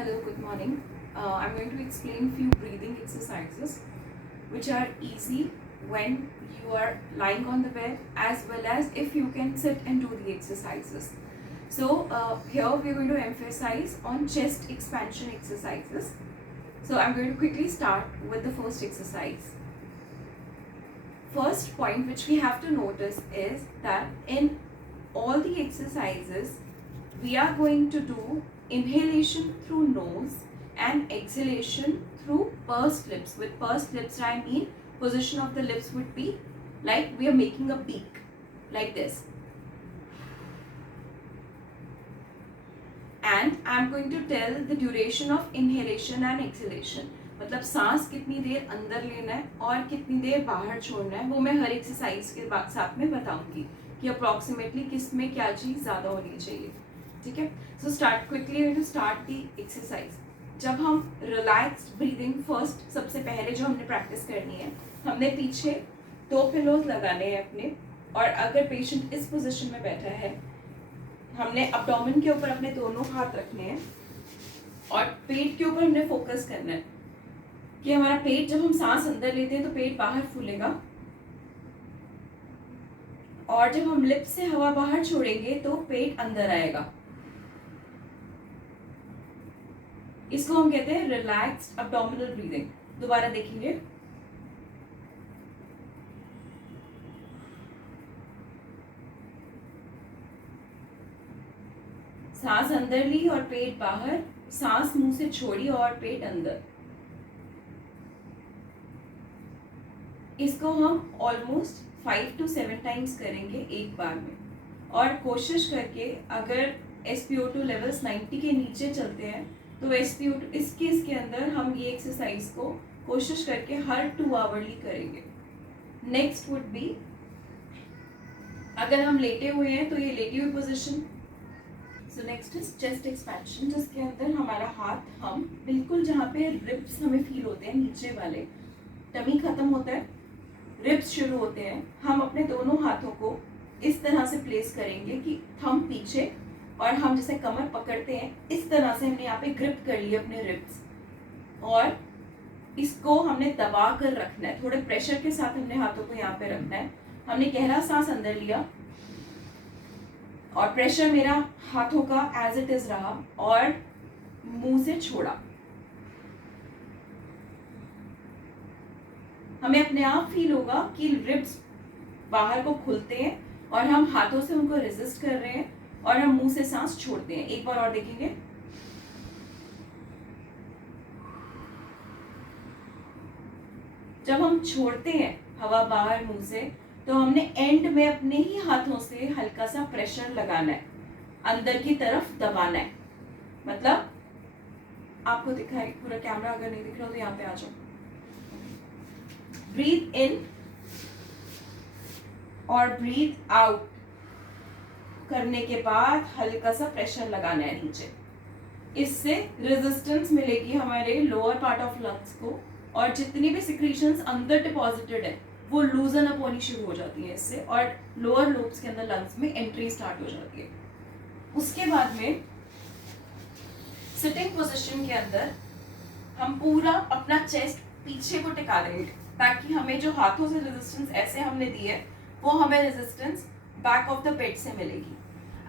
Hello, good morning. I'm going to explain few breathing exercises which are easy when you are lying on the bed as well as if you can sit and do the exercises. So here we're going to emphasize on chest expansion exercises. So I'm going to quickly start with the first exercise. First point which we have to notice is that in all the exercises we are going to do inhalation through nose and exhalation through pursed lips. With pursed lips I mean position of the lips would be like we are making a beak like this. And I am going to tell the duration of inhalation and exhalation. मतलब सांस कितनी देर अंदर लेना है और कितनी देर बाहर छोड़ना है वो मैं हर एक्सरसाइज के साथ में बताऊंगी कि अप्रॉक्सीमेटली किस में क्या चीज़ ज़्यादा होनी चाहिए. ठीक है. So start quickly to start the exercise. जब हम रिलैक्स्ड ब्रीदिंग फर्स्ट सबसे पहले जो हमने प्रैक्टिस करनी है, हमने पीछे 2 पिलोज लगाने हैं अपने, और अगर पेशेंट इस पोजीशन में बैठा है हमने अब्डोमेन के ऊपर अपने दोनों हाथ रखने हैं और पेट के ऊपर हमने फोकस करना है कि हमारा पेट, जब हम सांस अंदर लेते हैं तो पेट बाहर फूलेगा और जब हम लिप से हवा बाहर छोड़ेंगे तो पेट अंदर आएगा. इसको हम कहते हैं रिलैक्स्ड अब्डोमिनल ब्रीदिंग. दोबारा देखेंगे. सांस अंदर ली और पेट बाहर, सांस मुंह से छोड़ी और पेट अंदर. इसको हम ऑलमोस्ट 5 to 7 टाइम्स करेंगे एक बार में. और कोशिश करके अगर SpO2 लेवल्स 90 के नीचे चलते हैं तो SpO2 इस केस के अंदर हम ये एक्सरसाइज को कोशिश करके हर 2 आवरली करेंगे. नेक्स्ट वुड बी, अगर हम लेटे हुए हैं तो ये लेटी हुई position. So next is chest expansion, जिसके अंदर हमारा हाथ हम बिल्कुल जहाँ पे रिब्स हमें फील होते हैं नीचे वाले, टमी खत्म होता है, रिब्स शुरू होते हैं, हम अपने दोनों हाथों को इस तरह से प्लेस करेंगे कि थंब पीछे और हम जैसे कमर पकड़ते हैं इस तरह से हमने यहाँ पे ग्रिप कर लिए अपने रिब्स और इसको हमने दबा कर रखना है. थोड़े प्रेशर के साथ हमने हाथों को यहाँ पे रखना है. हमने गहरा सांस अंदर लिया और प्रेशर मेरा हाथों का एज इट इज रहा और मुंह से छोड़ा. हमें अपने आप फील होगा कि रिब्स बाहर को खुलते हैं और हम हाथों से उनको रेजिस्ट कर रहे हैं और हम मुंह से सांस छोड़ते हैं. एक बार और देखेंगे. जब हम छोड़ते हैं हवा बाहर मुंह से तो हमने एंड में अपने ही हाथों से हल्का सा प्रेशर लगाना है, अंदर की तरफ दबाना है. मतलब आपको दिखाई पूरा कैमरा, अगर नहीं दिख रहा तो यहाँ पे आ जाओ. ब्रीथ इन और ब्रीथ आउट करने के बाद हल्का सा प्रेशर लगाना है नीचे. इससे रेजिस्टेंस मिलेगी हमारे लोअर पार्ट ऑफ लंग्स को और जितनी भी सिक्रीशंस अंदर डिपॉजिटेड है वो लूजन अप होनी शुरू हो जाती है इससे और लोअर लोब्स के अंदर लंग्स में एंट्री स्टार्ट हो जाती है. उसके बाद में सिटिंग पोजीशन के अंदर हम पूरा अपना चेस्ट पीछे को टिका देंगे ताकि हमें जो हाथों से रेजिस्टेंस ऐसे हमने दी है वो हमें resistance back of the pet से मिलेगी.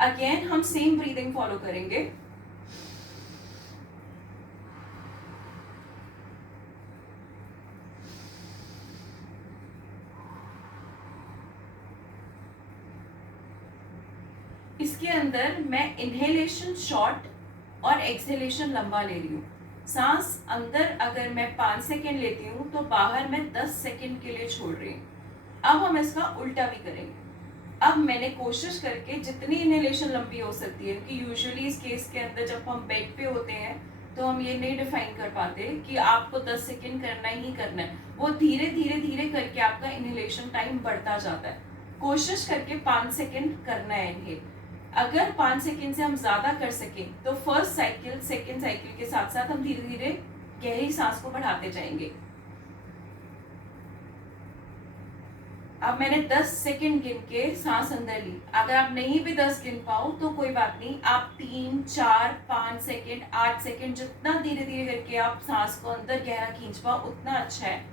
अगेन हम सेम ब्रीदिंग फॉलो करेंगे. इसके अंदर मैं इनहेलेशन शॉर्ट और एक्सहेलेशन लंबा ले रही हूँ. सांस अंदर अगर मैं 5 सेकेंड लेती हूँ तो बाहर मैं 10 सेकेंड के लिए छोड़ रही हूँ. अब हम इसका उल्टा भी करेंगे. अब मैंने कोशिश करके जितनी इनहेलेशन लंबी हो सकती है, कि यूजुअली इस केस के अंदर जब हम बेड पे होते हैं तो हम ये नहीं डिफाइन कर पाते कि आपको 10 सेकेंड करना ही करना है. वो धीरे धीरे धीरे करके आपका इनहेलेशन टाइम बढ़ता जाता है. कोशिश करके 5 सेकेंड करना है इनहेल. अगर 5 सेकेंड से हम ज्यादा कर सकें तो फर्स्ट साइकिल सेकेंड साइकिल के साथ साथ हम धीरे धीरे गहरी सांस को बढ़ाते जाएंगे. अब मैंने 10 सेकंड गिन के सांस अंदर ली। अगर आप नहीं भी 10 गिन पाओ तो कोई बात नहीं, आप 3, 4, 5 सेकंड, 8 सेकंड, जितना धीरे धीरे करके आप सांस को अंदर गहरा खींच पाओ उतना अच्छा है।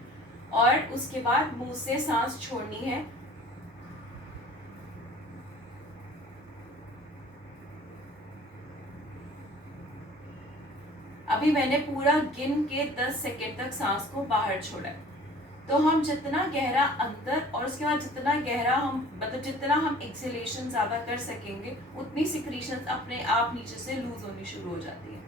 और उसके बाद मुंह से सांस छोड़नी है। अभी मैंने पूरा गिन के 10 सेकंड तक सांस को बाहर छोड़ा है। तो हम जितना गहरा अंदर और उसके बाद जितना गहरा हम मतलब जितना हम एक्सेलेशन ज़्यादा कर सकेंगे उतनी सिक्रीशन अपने आप नीचे से लूज होनी शुरू हो जाती है।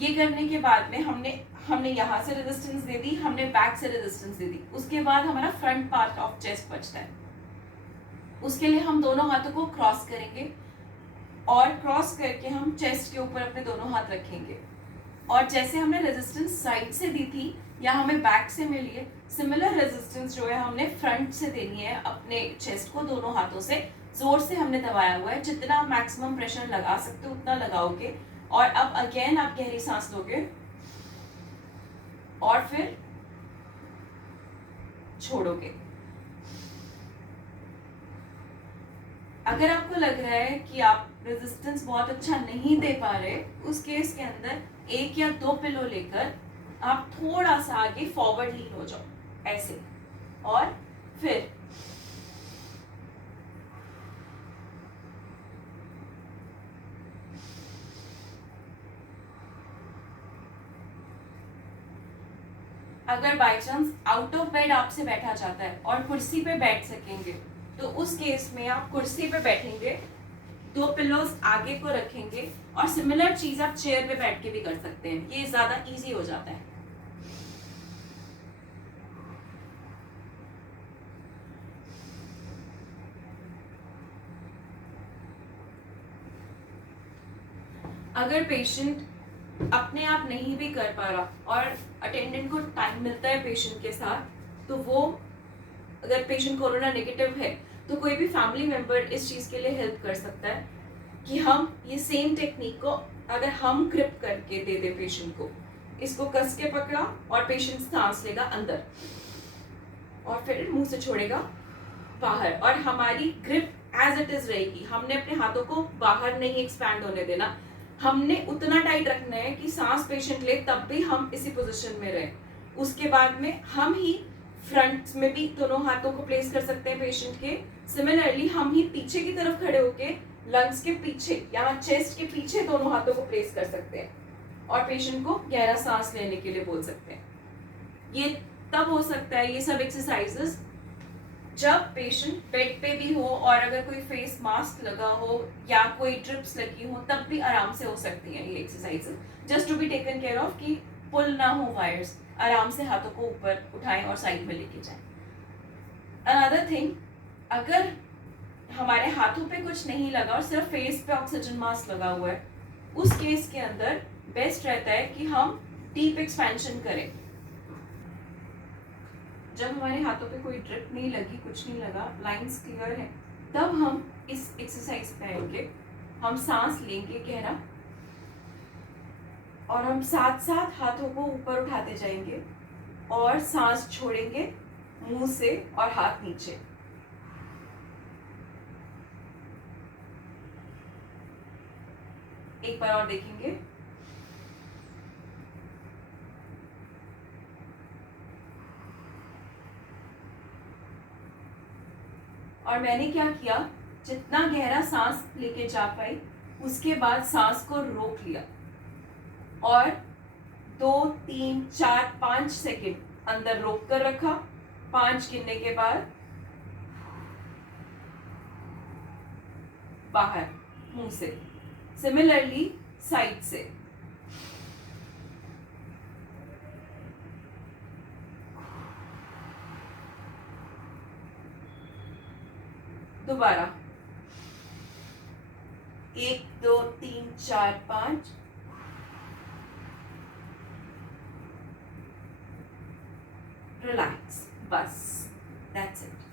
ये करने के बाद में हमने यहाँ से रेजिस्टेंस दे दी, हमने बैक से रेजिस्टेंस दे दी। उसके बाद हमारा फ्रंट पार्ट ऑफ चेस्ट बचता है। उसके लिए हम दोनों हाथों को क्रॉस करेंगे और क्रॉस करके हम चेस्ट के ऊपर अपने दोनों हाथ रखेंगे। और जैसे हमने रेजिस्टेंस साइड से दी थी या हमें बैक से मिली है, सिमिलर रेजिस्टेंस जो है हमने फ्रंट से देनी है अपने चेस्ट को। दोनों हाथों से जोर से हमने दबाया हुआ है, जितना आप मैक्सिमम प्रेशर लगा सकते हो उतना लगाओगे। और अब अगेन आप गहरी सांस लोगे और फिर छोड़ोगे। अगर आपको लग रहा है कि आप रेजिस्टेंस बहुत अच्छा नहीं दे पा रहे, उस केस के अंदर 1 या 2 पिलो लेकर आप थोड़ा सा आगे फॉरवर्ड लीन हो जाओ ऐसे, और फिर अगर by chance out of bed आपसे बैठा जाता है और कुर्सी पे बैठ सकेंगे तो उस केस में आप कुर्सी पे बैठेंगे, 2 पिलोज आगे को रखेंगे और सिमिलर चीज आप चेयर पे बैठ के भी कर सकते हैं। ये ज्यादा इजी हो जाता है। अगर पेशेंट अपने आप नहीं भी कर पा रहा और अटेंडेंट को टाइम मिलता है पेशेंट के साथ, तो वो अगर पेशेंट कोरोना नेगेटिव है तो कोई भी फैमिली मेंबर इस चीज़ के लिए हेल्प कर सकता है कि हम ये सेम टेक्निक को अगर हम ग्रिप करके दे दे पेशेंट को, इसको कस के पकड़ा और पेशेंट सांस लेगा अंदर और फिर मुंह से छोड़ेगा बाहर, और हमारी ग्रिप एज इट इज रहेगी। हमने अपने हाथों को बाहर नहीं एक्सपैंड होने देना, हमने उतना टाइट रखना है कि सांस पेशेंट ले तब भी हम इसी पोजीशन में रहे। उसके बाद में हम ही फ्रंट में भी दोनों हाथों को प्लेस कर सकते हैं पेशेंट के। सिमिलरली हम ही पीछे की तरफ खड़े होके लंग्स के पीछे, यहाँ चेस्ट के पीछे दोनों हाथों को प्लेस कर सकते हैं और पेशेंट को गहरा सांस लेने के लिए बोल सकते हैं। ये तब हो सकता है ये सब एक्सरसाइजेस जब पेशेंट बेड पे भी हो और अगर कोई फेस मास्क लगा हो या कोई ड्रिप्स लगी हो, तब भी आराम से हो सकती हैं ये exercises, just to be taken care of कि पुल ना हो वायर्स। आराम से हाथों को ऊपर उठाएं और साइड में लेके जाएं। अनदर थिंग, अगर हमारे हाथों पे कुछ नहीं लगा और सिर्फ फेस पे ऑक्सीजन मास्क लगा हुआ है, उस केस के अंदर बेस्ट रहता है कि हम डीप एक्सपेंशन करें। जब हमारे हाथों पे कोई ड्रिप नहीं लगी, कुछ नहीं लगा, लाइंस क्लियर है, तब हम इस एक्सरसाइज पे आएंगे। हम सांस लेंगे गहरा और हम साथ साथ हाथों को ऊपर उठाते जाएंगे और सांस छोड़ेंगे मुंह से और हाथ नीचे। एक बार और देखेंगे। और मैंने क्या किया, जितना गहरा सांस लेके जा पाई उसके बाद सांस को रोक लिया और 2, 3, 4, 5 सेकंड अंदर रोक कर रखा। 5 गिनने के बाद बाहर मुंह से, सिमिलरली साइड से। दोबारा 1, 2, 3, 4, 5। रिलैक्स, बस दैट्स इट।